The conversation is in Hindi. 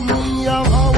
你要好